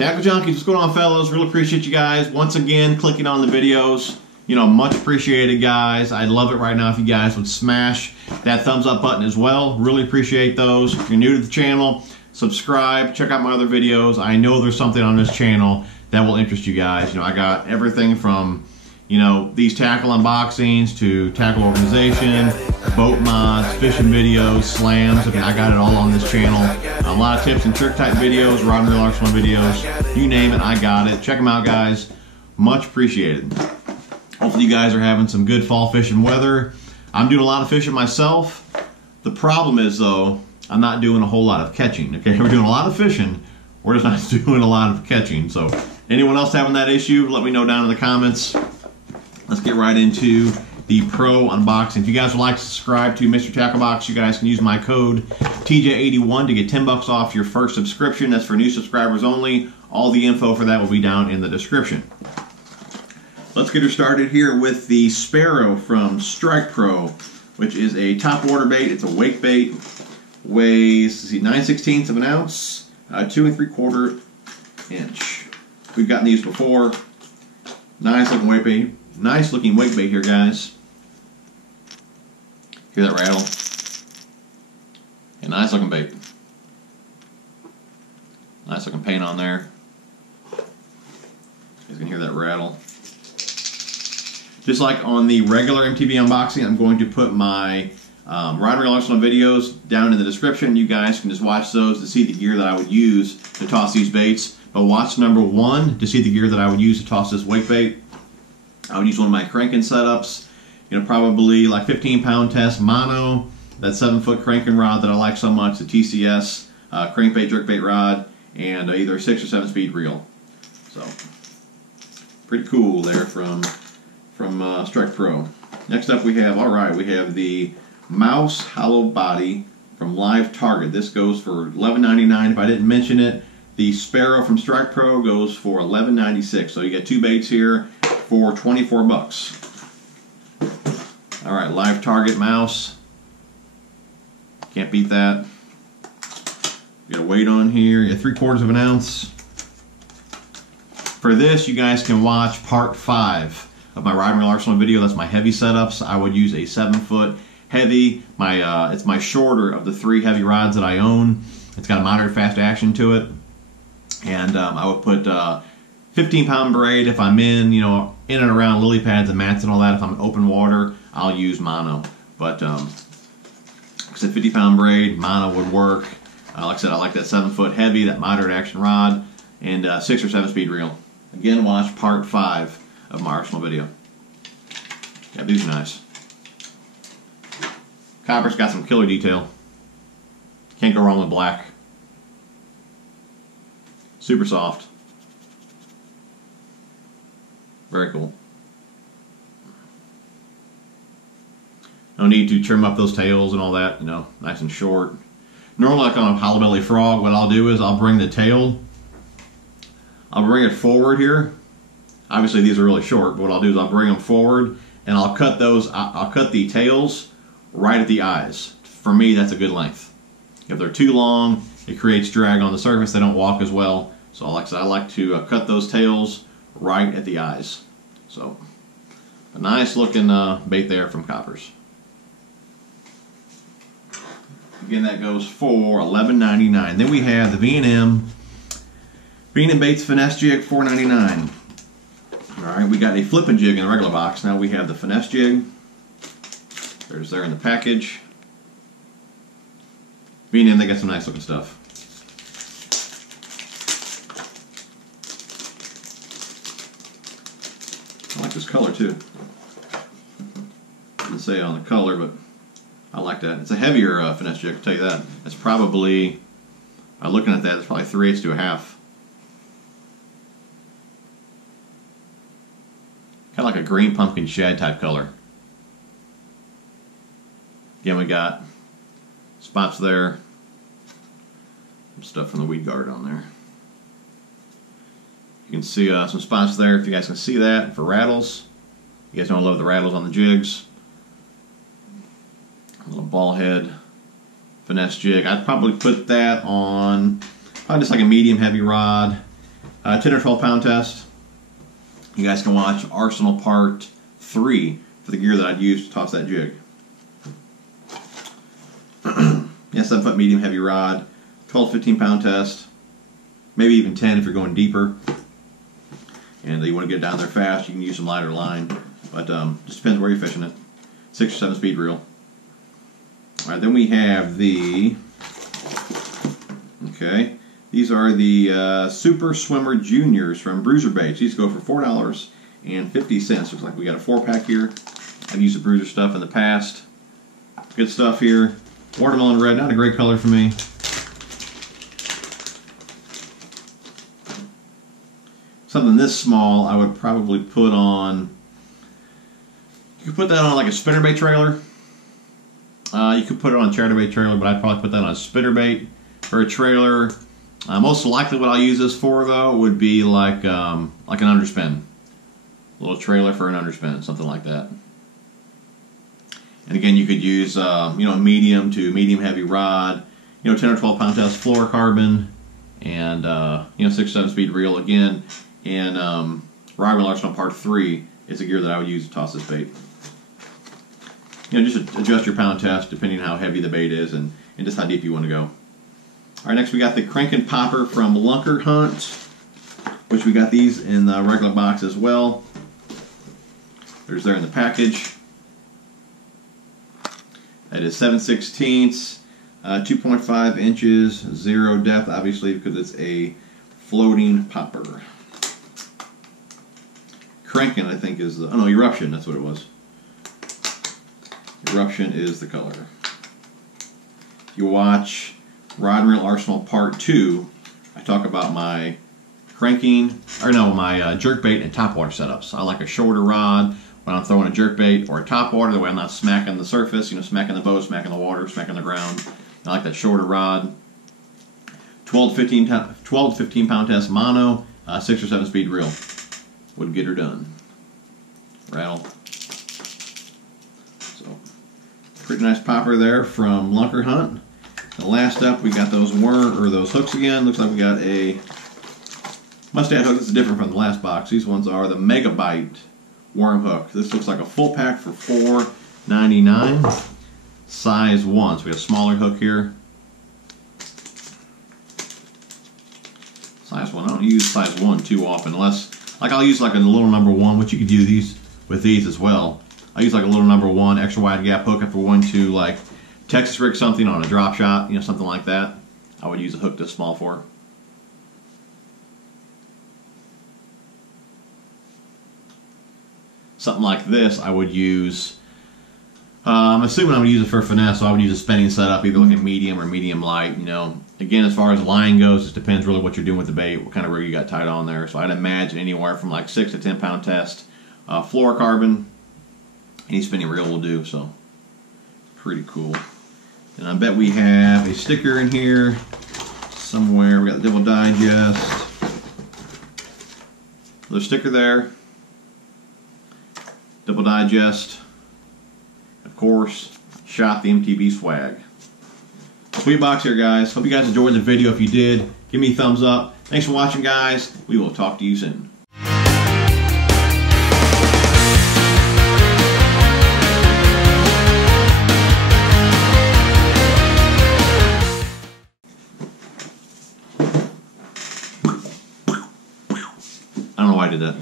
Tackle Junkies, what's going on, fellas? Really appreciate you guys once again clicking on the videos. You know, much appreciated, guys. I'd love it right now if you guys would smash that thumbs up button as well. Really appreciate those. If you're new to the channel, subscribe, check out my other videos. I know there's something on this channel that will interest you guys. You know, I got everything from, you know, these tackle unboxings to tackle organization, boat mods, fishing videos, slams. I mean, I got it all on this channel. A lot of tips and trick type videos, rod and reel arsenal videos, you name it, I got it. Check them out, guys. Much appreciated. Hopefully you guys are having some good fall fishing weather. I'm doing a lot of fishing myself. The problem is, though, I'm not doing a whole lot of catching. Okay, we're doing a lot of fishing. We're just not doing a lot of catching. So anyone else having that issue, let me know down in the comments. Let's get right into the pro unboxing. If you guys would like to subscribe to Mr. Tacklebox, you guys can use my code TJ81 to get 10 bucks off your first subscription. That's for new subscribers only. All the info for that will be down in the description. Let's get her started here with the Sparrow from Strike Pro, which is a top water bait. It's a wake bait. Weighs 9/16 of an ounce, 2 3/4 inch. We've gotten these before. Nice looking wake bait. Nice looking wake bait here, guys. Hear that rattle? A nice looking bait. Nice looking paint on there. You guys can hear that rattle. Just like on the regular MTB unboxing, I'm going to put my rod and reel arsenal videos down in the description. You guys can just watch those to see the gear that I would use to toss these baits. But watch number 1 to see the gear that I would use to toss this wake bait. I would use one of my cranking setups, you know, probably like 15-pound test mono, that 7-foot cranking rod that I like so much, the TCS crankbait jerkbait rod, and either a 6 or 7 speed reel. So pretty cool there from Strike Pro. Next up we have, we have the Mouse Hollow Body from Live Target. This goes for $11.99. If I didn't mention it, the Sparrow from Strike Pro goes for $11.96. So you get 2 baits here for 24 bucks. All right, Live Target mouse. Can't beat that. You got a weight on here. You got 3/4 of an ounce. For this, you guys can watch part 5 of my rod and reel arsenal video. That's my heavy setups. I would use a 7-foot heavy. It's my shorter of the 3 heavy rods that I own. It's got a moderate fast action to it, and I would put 15-pound braid if I'm in, you know, in and around lily pads and mats and all that. If I'm in open water, I'll use mono. But like I said, 50-pound braid, mono would work. Like I said, I like that 7-foot heavy, that moderate action rod, and 6 or 7 speed reel. Again, watch part 5 of my arsenal video. Yeah, these are nice. Copper's got some killer detail. Can't go wrong with black. Super soft. Very cool. No need to trim up those tails and all that, you know, nice and short. Normally, like on a hollow belly frog, what I'll do is I'll bring the tail, I'll bring it forward here. Obviously these are really short, but what I'll do is I'll bring them forward and I'll cut the tails right at the eyes. For me, that's a good length. If they're too long, it creates drag on the surface. They don't walk as well. So like I said, I like to cut those tails right at the eyes. So a nice looking bait there from Coppers. Again, that goes for $11.99. Then we have the V&M Baits Finesse Jig, $4.99. Alright, we got a flipping jig in the regular box. Now we have the finesse jig. There's there in the package. V&M, they got some nice looking stuff. I like this color too. Doesn't say on the color, but I like that. It's a heavier finesse jig, I'll tell you that. It's probably, looking at that, it's probably 3/8 to a half. Kind of like a green pumpkin shad type color. Again, we got spots there. Some stuff from the weed guard on there. You can see some spots there, if you guys can see that, for rattles. You guys know I love the rattles on the jigs. A little ball head finesse jig. I'd probably put that on probably just like a medium heavy rod. 10 or 12 pound test. You guys can watch Arsenal Part 3 for the gear that I'd use to toss that jig. Yeah, 7 foot medium heavy rod, 12 to 15 pound test, maybe even 10 if you're going deeper. And you want to get it down there fast, you can use some lighter line, but just depends where you're fishing it. 6 or 7 speed reel. Alright, then we have the, okay, these are the Super Swimmer Juniors from Bruiser Baits. These go for $4.50. Looks like we got a 4-pack here. I've used the Bruiser stuff in the past. Good stuff here. Watermelon red, not a great color for me. Something this small, I would probably put on, you could put that on like a spinnerbait trailer. You could put it on a chatterbait trailer, but I'd probably put that on a spinnerbait or a trailer. Most likely what I'll use this for, though, would be like an underspin. A little trailer for an underspin, something like that. And again, you could use, medium to medium heavy rod, 10 or 12 pound test fluorocarbon, and 6 or 7 speed reel again. And Rod Reel Arsenal Part 3 is the gear that I would use to toss this bait. Just adjust your pound test depending on how heavy the bait is and just how deep you want to go. Alright, next we got the Crankin' Popper from Lunker Hunt, which we got these in the regular box as well. There's there in the package. That is 7/16, 2.5 inches, 0 depth, obviously because it's a floating popper. Crankin', I think, is the, oh no, Eruption, that's what it was. Eruption is the color. If you watch Rod and Reel Arsenal Part 2, I talk about my cranking, or no, my jerkbait and topwater setups. I like a shorter rod when I'm throwing a jerkbait or a topwater, that way I'm not smacking the surface, smacking the boat, smacking the water, smacking the ground. I like that shorter rod. 12 to 15 pound test mono, 6 or 7 speed reel would get her done. Rattle. So, pretty nice popper there from Lunker Hunt. The last up, we got those those hooks again. Looks like we got a mustad hook. This is different from the last box. These ones are the Megabyte worm hook. This looks like a full pack for $4.99. Size 1. So we have a smaller hook here. Size 1. I don't use size 1 too often, unless, like, I'll use like a little number 1, which you could do these with these as well. I use like a little number 1 extra wide gap hook if we're going to like Texas rig something on a drop shot, something like that. I would use a hook this small for. Something like this, I would use, I'm assuming I'm going to use it for finesse, so I would use a spinning setup, either like a medium or medium light, Again, as far as line goes, it depends really what you're doing with the bait, what kind of rig you got tied on there. So I'd imagine anywhere from like 6 to 10 pound test, fluorocarbon, any spinning reel will do, so pretty cool. And I bet we have a sticker in here somewhere. We got the Double Digest. There's a sticker there. Double Digest. Of course, shot the MTB swag. Sweet box here, guys. Hope you guys enjoyed the video. If you did, give me a thumbs up. Thanks for watching, guys. We will talk to you soon. I don't know why I did that.